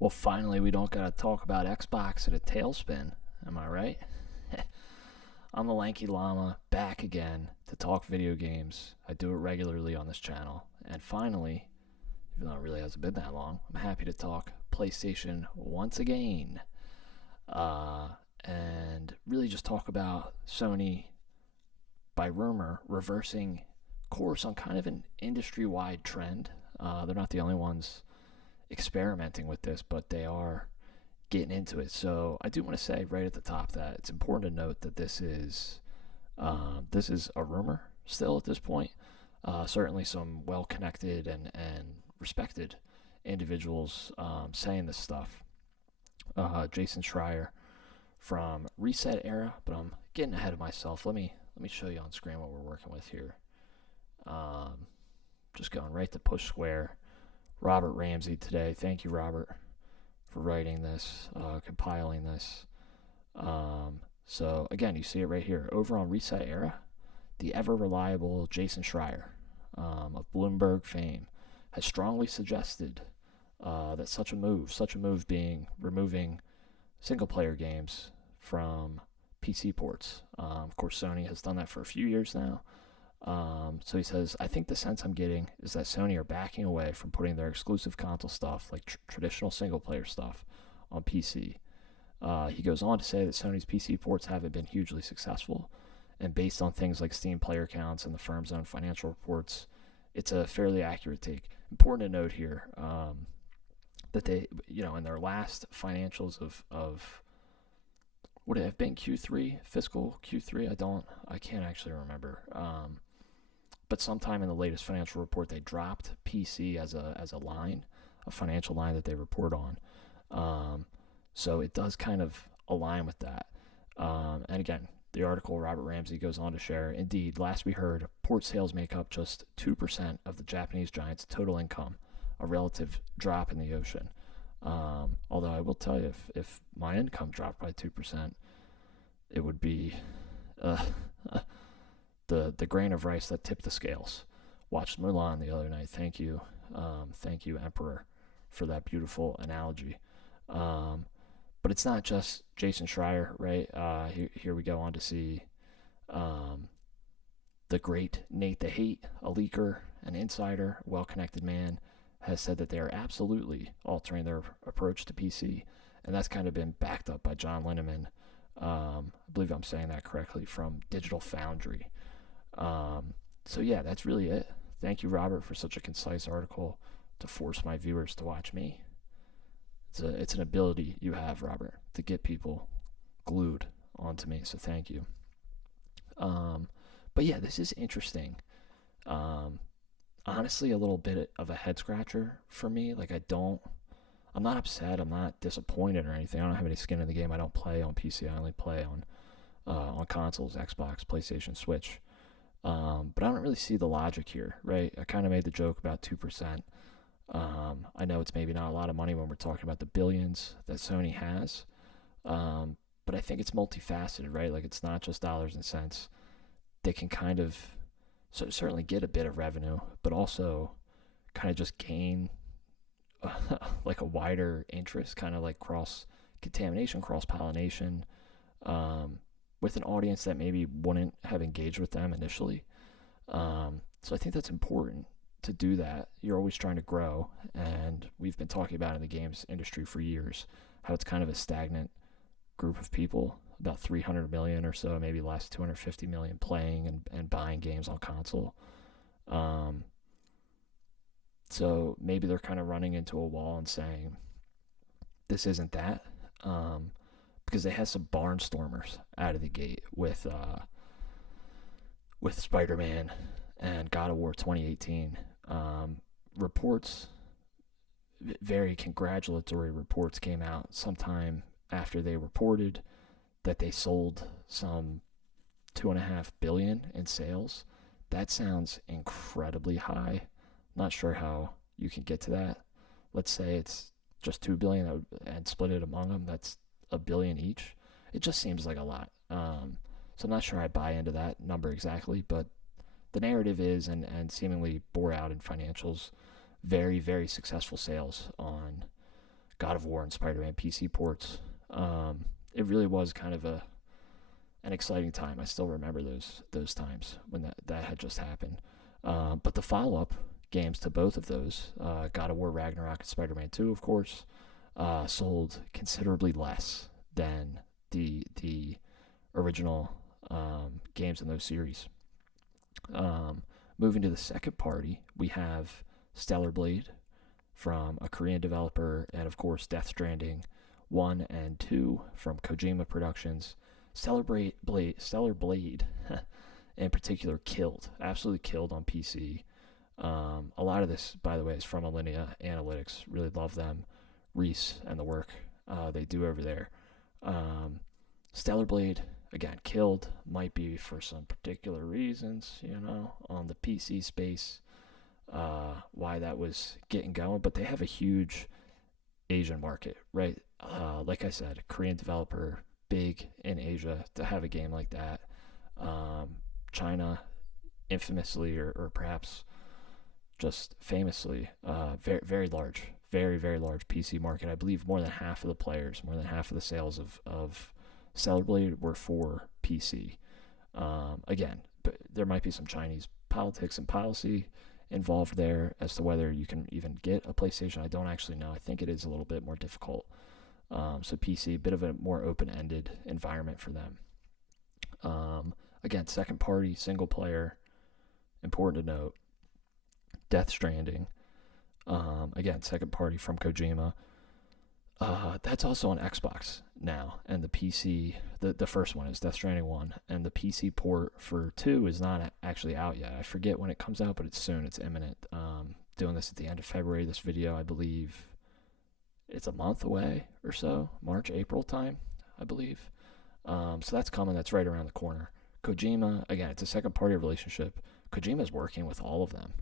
Well, finally, we don't gotta talk about Xbox in a tailspin. Am I right? I'm the Lanky Llama, back again to talk video games. I do it regularly on this channel. And finally, even though it really hasn't been that long, I'm happy to talk PlayStation once again. Uh, and really just talk about Sony, by rumor, reversing course on kind of an industry wide trend. They're not the only ones experimenting with this, but they are getting into it. So I do want to say right at the top that it's important to note that this is a rumor still at this point. Certainly, some well-connected and respected individuals saying this stuff. Jason Schreier from Reset Era, but I'm getting ahead of myself. Let me show you on screen what we're working with here. Um, just going right to push square. Robert Ramsey today. Thank you, Robert, for writing this, compiling this. So again, you see it right here over on Reset Era. The ever reliable Jason Schreier of Bloomberg fame, has strongly suggested that such a move being removing single player games from PC ports. Of course, Sony has done that for a few years now. So he says, I think the sense I'm getting is that Sony are backing away from putting their exclusive console stuff, like traditional single player stuff, on PC. He goes on to say that Sony's PC ports haven't been hugely successful, and based on things like Steam player counts and the firm's own financial reports, it's a fairly accurate take. Important to note here that they, in their last financials of would it have been Q3, fiscal Q3? I can't actually remember. But sometime in the latest financial report, they dropped PC as a line, a financial line that they report on. So it does kind of align with that. And again, the article, Robert Ramsey goes on to share, indeed, last we heard, port sales make up just 2% of the Japanese giant's total income, a relative drop in the ocean. Although I will tell you, if my income dropped by 2%, it would be the grain of rice that tipped the scales. Watched Mulan the other night. Thank you, Emperor, for that beautiful analogy. But it's not just Jason Schreier, right? Here we go on to see the great Nate the Hate, a leaker, an insider, well-connected man, has said that they are absolutely altering their approach to PC, and that's kind of been backed up by John Linneman. I believe I'm saying that correctly, from Digital Foundry. So yeah, that's really it. Thank you, Robert, for such a concise article to force my viewers to watch me. It's an ability you have, Robert, to get people glued onto me. So thank you. But yeah, this is interesting. Honestly, a little bit of a head scratcher for me. Like I'm not upset. I'm not disappointed or anything. I don't have any skin in the game. I don't play on PC. I only play on consoles, Xbox, PlayStation, Switch. But I don't really see the logic here, right? I kind of made the joke about 2%. I know it's maybe not a lot of money when we're talking about the billions that Sony has, but I think it's multifaceted, right? Like, it's not just dollars and cents. They can kind of certainly get a bit of revenue, but also kind of just gain like a wider interest, kind of like cross contamination, cross pollination, with an audience that maybe wouldn't have engaged with them initially. So I think that's important to do that. You're always trying to grow, and we've been talking about in the games industry for years how it's kind of a stagnant group of people, about 300 million or so, maybe less, 250 million playing and buying games on console. So maybe they're kind of running into a wall and saying, this isn't that, because they had some barnstormers out of the gate with Spider-Man and God of War 2018. Reports, very congratulatory reports, came out sometime after they reported that they sold some 2.5 billion in sales. That sounds incredibly high. Not sure how you can get to that. Let's say it's just 2 billion and split it among them. That's a billion each. It just seems like a lot. So I'm not sure I buy into that number exactly, but the narrative is, and seemingly bore out in financials, very, very successful sales on God of War and Spider-Man PC ports. It really was kind of an exciting time. I still remember those times when that had just happened. But the follow-up games to both of those, God of War Ragnarok and Spider-Man 2, of course, sold considerably less than the original games in those series. Moving to the second party, we have Stellar Blade from a Korean developer, and of course Death Stranding 1 and 2 from Kojima Productions. Stellar Blade in particular absolutely killed on PC. A lot of this, by the way, is from Alinea Analytics. Really love them, Reese, and the work they do over there. Stellar Blade, again, killed. Might be for some particular reasons, on the PC space, why that was getting going. But they have a huge Asian market, right? Like I said, a Korean developer, big in Asia to have a game like that. China, infamously, or perhaps just famously, very, very large, very, very large PC market. I believe more than half of the players, more than half of the sales of Stellar Blade were for PC. Again, but there might be some Chinese politics and policy involved there as to whether you can even get a PlayStation. I don't actually know. I think it is a little bit more difficult. So PC, a bit of a more open-ended environment for them. Again, second party, single player, important to note. Death Stranding, again, second party from Kojima. That's also on Xbox now, and the PC, the first one is Death Stranding 1, and the PC port for 2 is not actually out yet. I forget when it comes out, but it's soon, it's imminent. Doing this at the end of February, this video, I believe it's a month away or so, March, April time, I believe. So that's coming, that's right around the corner. Kojima, again, it's a second party relationship. Kojima's working with all of them,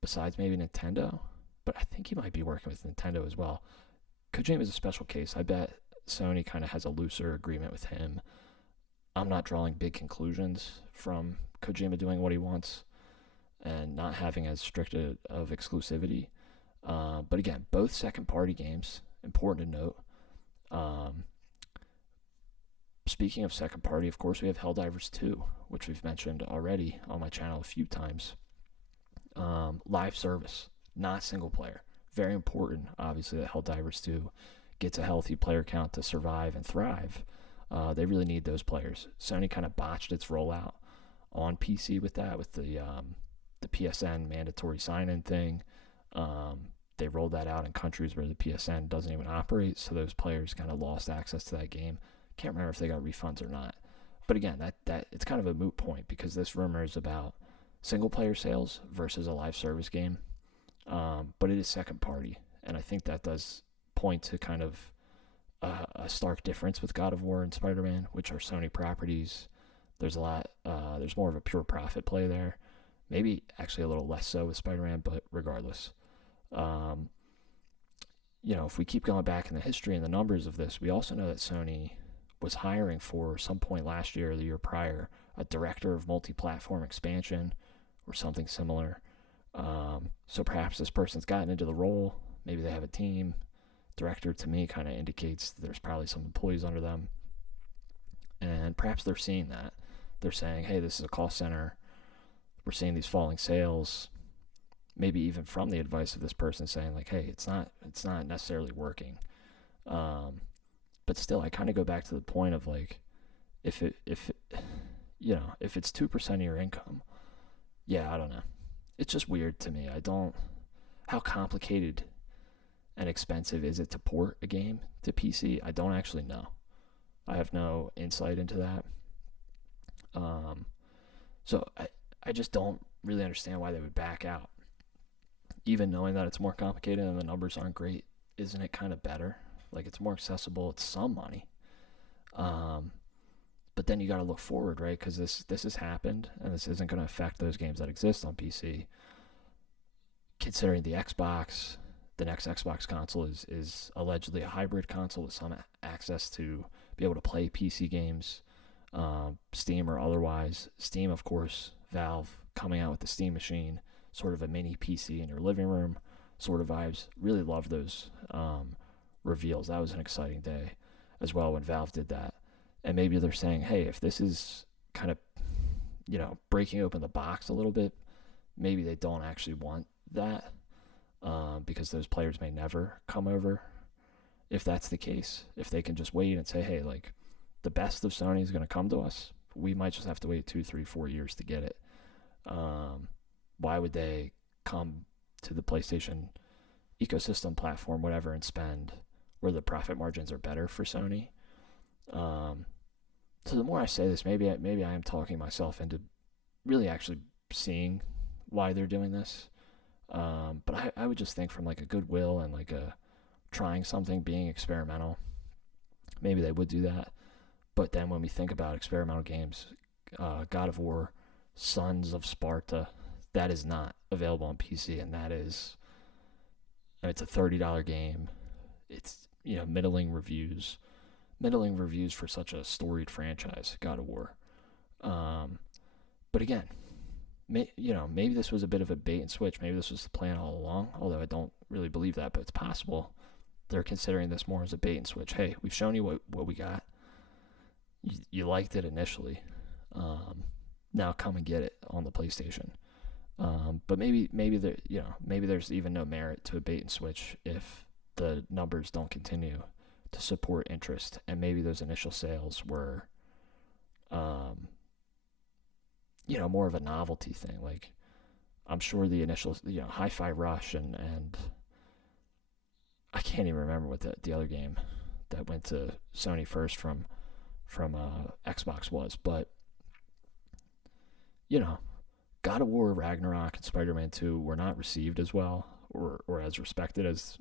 besides maybe Nintendo, but I think he might be working with Nintendo as well. Kojima is a special case. I bet Sony kind of has a looser agreement with him. I'm not drawing big conclusions from Kojima doing what he wants and not having as strict of exclusivity. But again, both second-party games, important to note. Speaking of second-party, of course, we have Helldivers 2, which we've mentioned already on my channel a few times. Live service, not single player. Very important, obviously, that Helldivers 2 gets a healthy player count to survive and thrive. They really need those players. Sony kind of botched its rollout on PC with that, with the PSN mandatory sign-in thing. They rolled that out in countries where the PSN doesn't even operate, so those players kind of lost access to that game. Can't remember if they got refunds or not. But again, that it's kind of a moot point because this rumor is about single-player sales versus a live service game. But it is second party, and I think that does point to kind of a stark difference with God of War and Spider-Man, which are Sony properties. There's there's more of a pure profit play there. Maybe actually a little less so with Spider-Man, but regardless. If we keep going back in the history and the numbers of this, we also know that Sony was hiring for some point last year or the year prior a director of multi-platform expansion or something similar. So perhaps this person's gotten into the role. Maybe they have a team. Director, to me, kind of indicates that there's probably some employees under them. And perhaps they're seeing that. They're saying, hey, this is a cost center. We're seeing these falling sales. Maybe even from the advice of this person saying, like, hey, it's not necessarily working. But still, I kind of go back to the point of, like, if it's 2% of your income, yeah, I don't know. It's just weird to me. How complicated and expensive is it to port a game to PC? I don't actually know. I have no insight into that. So I just don't really understand why they would back out. Even knowing that it's more complicated and the numbers aren't great, isn't it kind of better? Like, it's more accessible, it's some money. But then you got to look forward, right? Because this has happened, and this isn't going to affect those games that exist on PC. Considering the Xbox, the next Xbox console is allegedly a hybrid console with some access to be able to play PC games, Steam or otherwise. Steam, of course, Valve coming out with the Steam machine, sort of a mini PC in your living room, sort of vibes. Really love those reveals. That was an exciting day as well when Valve did that. And maybe they're saying, hey, if this is kind of, breaking open the box a little bit, maybe they don't actually want that, because those players may never come over. If that's the case, if they can just wait and say, hey, like, the best of Sony is going to come to us, we might just have to wait 2, 3, 4 years to get it. Why would they come to the PlayStation ecosystem platform, whatever, and spend where the profit margins are better for Sony? So the more I say this, maybe I am talking myself into really actually seeing why they're doing this. But I would just think from like a goodwill and like a trying something, being experimental, maybe they would do that. But then when we think about experimental games, God of War, Sons of Sparta, that is not available on PC, and it's a $30 game. It's, middling reviews for such a storied franchise, God of War. But again, maybe this was a bit of a bait and switch. Maybe this was the plan all along, although I don't really believe that, but it's possible they're considering this more as a bait and switch. Hey, we've shown you what we got. You liked it initially. Now come and get it on the PlayStation. But maybe there's even no merit to a bait and switch if the numbers don't continue to support interest, and maybe those initial sales were, more of a novelty thing. Like, I'm sure the initial, Hi-Fi Rush and I can't even remember what the other game that went to Sony first from Xbox was, but God of War, Ragnarok, and Spider-Man 2 were not received as well or as respected as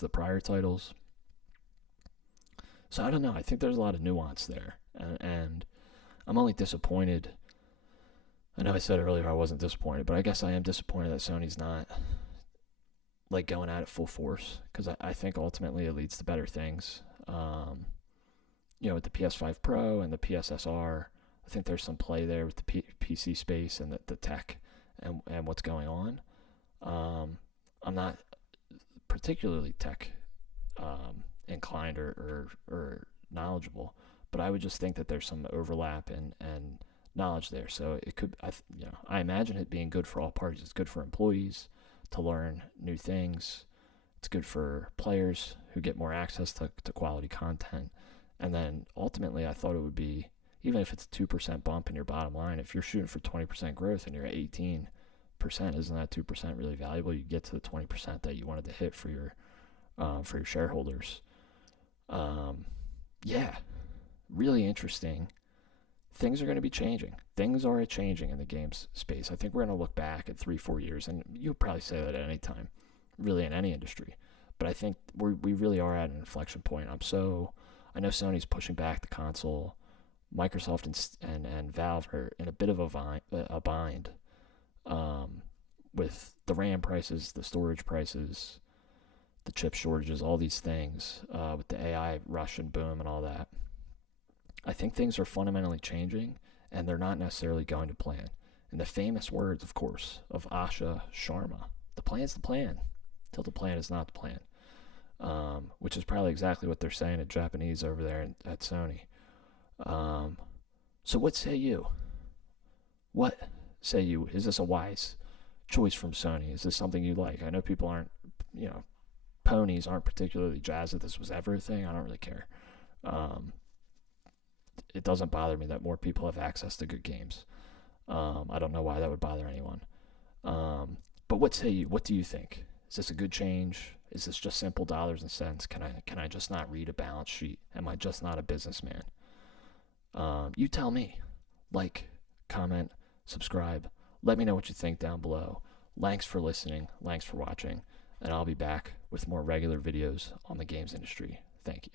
the prior titles. So I don't know. I think there's a lot of nuance there, and I'm only disappointed. I know I said earlier I wasn't disappointed, but I guess I am disappointed that Sony's not like going at it full force, because I think ultimately it leads to better things. With the PS5 Pro and the PSSR, I think there's some play there with the PC space and the tech and what's going on. I'm not particularly tech inclined or knowledgeable, but I would just think that there's some overlap and knowledge there. So it could, I imagine it being good for all parties. It's good for employees to learn new things. It's good for players who get more access to quality content. And then ultimately, I thought it would be, even if it's a 2% bump in your bottom line, if you're shooting for 20% growth and you're at 18%, isn't that 2% really valuable? You get to the 20% that you wanted to hit for your shareholders. Yeah, really interesting. Things are going to be changing. Things are changing in the games space. I think we're going to look back at 3-4 years, and you'll probably say that at any time, really in any industry. But I think we really are at an inflection point. I know Sony's pushing back the console. Microsoft and Valve are in a bit of a bind with the RAM prices, the storage prices, the chip shortages, all these things, with the AI rush and boom and all that. I think things are fundamentally changing, and they're not necessarily going to plan. In the famous words, of course, of Asha Sharma, the plan's the plan, till the plan is not the plan, which is probably exactly what they're saying in Japanese over there at Sony. So what say you? What say you? Is this a wise choice from Sony? Is this something you like? I know people aren't, ponies aren't particularly jazzed that this was ever a thing. I don't really care. It doesn't bother me that more people have access to good games. I don't know why that would bother anyone. But what say you? What do you think? Is this a good change? Is this just simple dollars and cents? Can I just not read a balance sheet? Am I just not a businessman? You tell me. Like, comment, subscribe. Let me know what you think down below. Thanks for listening. Thanks for watching. And I'll be back with more regular videos on the games industry. Thank you.